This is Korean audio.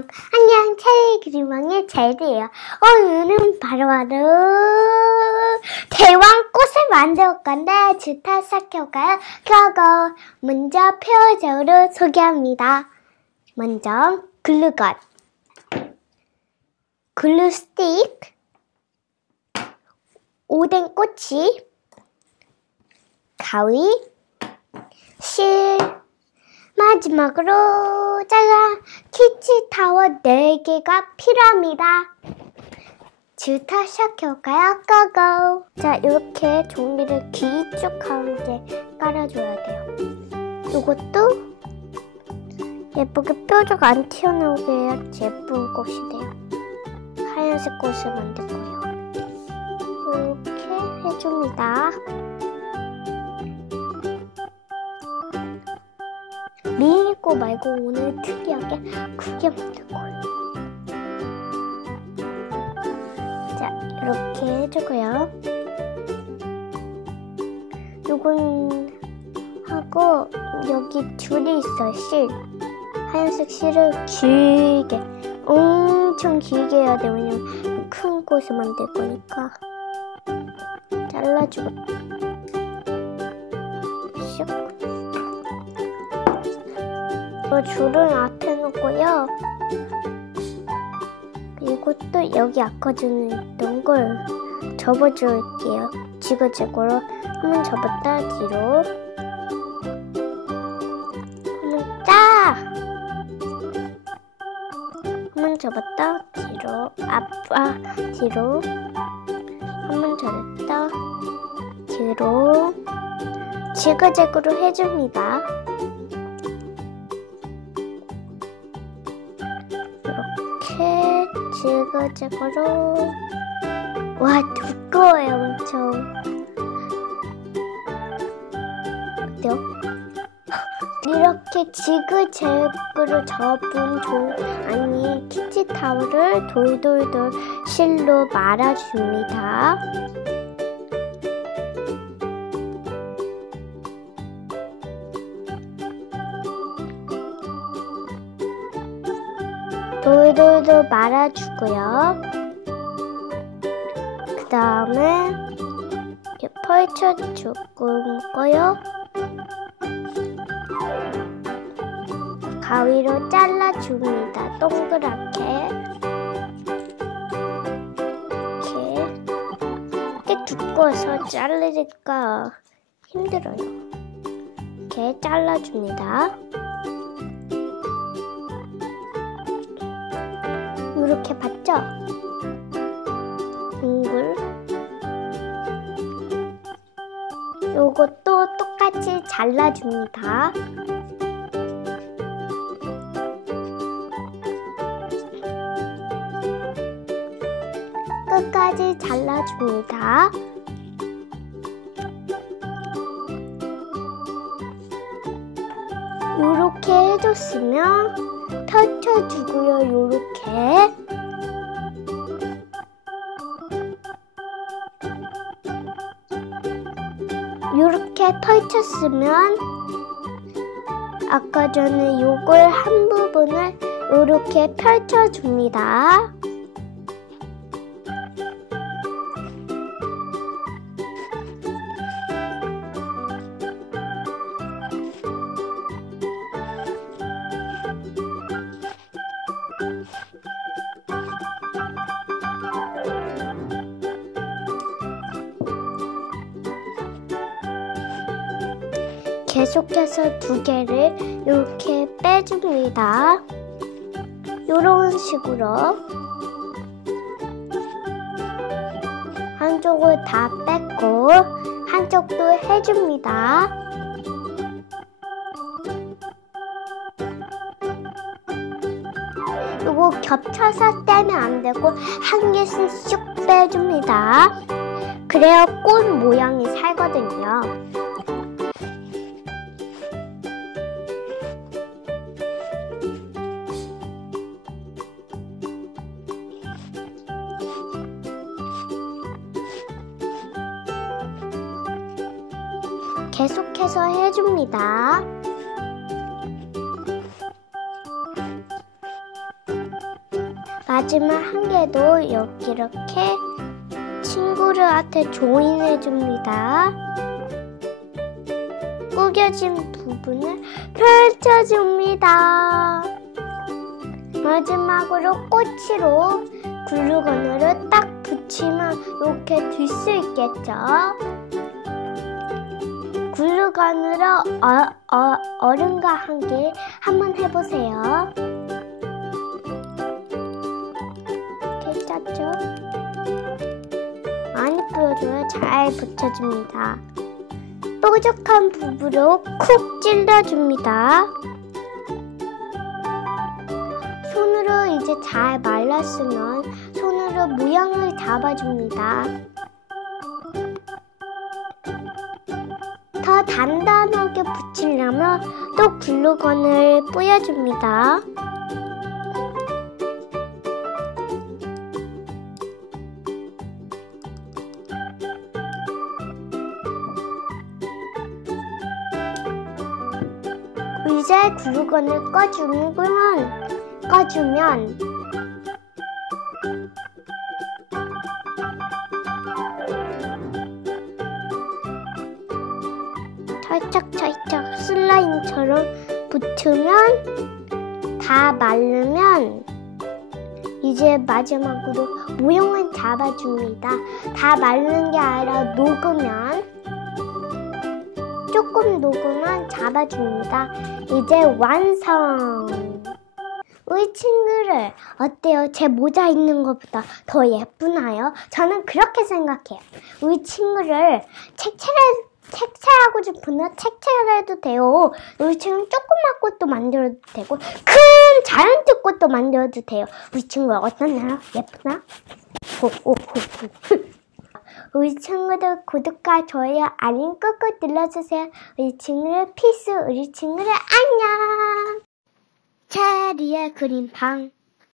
그림왕 안녕 체리 그림왕의 제이예요 오늘은 바로 바로 대왕 꽃을 만들 건데 주타 시작해볼까요? 그거 먼저 표적으로 소개합니다. 먼저 글루건 글루 스틱 오뎅 꼬치 가위 실 마지막으로 짜잔 키치타워 4개가 필요합니다. 주타 시작해볼까요? 고고! 자 이렇게 종이를 길쭉하게 깔아줘야 돼요. 이것도 예쁘게 뾰족 안 튀어나오게 해야지 예쁜 꽃이 돼요. 하얀색 꽃을 만들 거예요. 이렇게 해줍니다. 미니꽃 말고 오늘 특이하게 크게 만들 거예요. 자, 이렇게 해주고요. 요건 하고 여기 줄이 있어요, 실. 하얀색 실을 길게, 엄청 길게 해야 돼요. 왜냐면 큰 꽃을 만들 거니까. 잘라주고. 이 줄을 앞에 놓고요. 또 여기 아까 전에 있던 걸 접어줄게요. 지그재그로 한번 접었다 뒤로 한번 짜! 한번 접었다 뒤로 앞아 뒤로 한번 접었다 뒤로 지그재그로 해줍니다. 지그재그로 와 두꺼워요 엄청 어때요? 이렇게 지그재그로 접은 종 아니 키치타올을 돌돌돌 실로 말아줍니다. 돌돌돌 말아주고요. 그 다음에 거요. 가위로 잘라줍니다. 동그랗게. 이렇게. 이렇게 두꺼워서 자르기가 힘들어요. 이렇게 잘라줍니다. 이렇게 봤죠? 둥글 요것도 똑같이 잘라줍니다. 끝까지 잘라줍니다. 요렇게 해줬으면 펼쳐주고요, 요렇게. 요렇게 펼쳤으면 아까 전에 요걸 한 부분을 요렇게 펼쳐줍니다. 계속해서 두 개를 이렇게 빼줍니다. 이런 식으로 한쪽을 다 뺐고 한쪽도 해줍니다. 이거 겹쳐서 떼면 안 되고 한 개씩 쑥 빼줍니다. 그래야 꽃 모양이 살거든요. 계속해서 해줍니다. 마지막 한 개도 이렇게 친구들한테 조인해 줍니다. 구겨진 부분을 펼쳐줍니다. 마지막으로 꼬치로 글루건으로 딱 붙이면 이렇게 들수 있겠죠. 글루건으로 어, 어, 어른과 함께 한번 해보세요. 짰죠? 많이 뿌려줘야 잘 붙여줍니다. 뾰족한 부부로 쿡 찔러줍니다. 손으로 이제 잘 말랐으면 손으로 모양을 잡아줍니다. 더 단단하게 붙이려면 또 글루건을 뿌려줍니다. 이제 글루건을 꺼주면 꺼주면 찰짝찰짝 슬라임처럼 붙으면 다 마르면 이제 마지막으로 모형을 잡아줍니다. 다 마르는 게 아니라 녹으면 조금 녹으면 잡아줍니다. 이제 완성! 우리 친구를 어때요? 제 모자 있는 것보다 더 예쁘나요? 저는 그렇게 생각해요. 우리 친구를 책체를 책체하고 싶으면 책체해도 돼요. 우리 친구 조그만 꽃도 만들어도 되고 큰 자연적 꽃도 만들어도 돼요. 우리 친구 어떠나요? 예쁘나? 오오오 우리 친구들 구독과 좋아요 알림 꾹꾹 눌러주세요. 우리 친구를 필수 우리 친구를 안녕. 체리의 그림방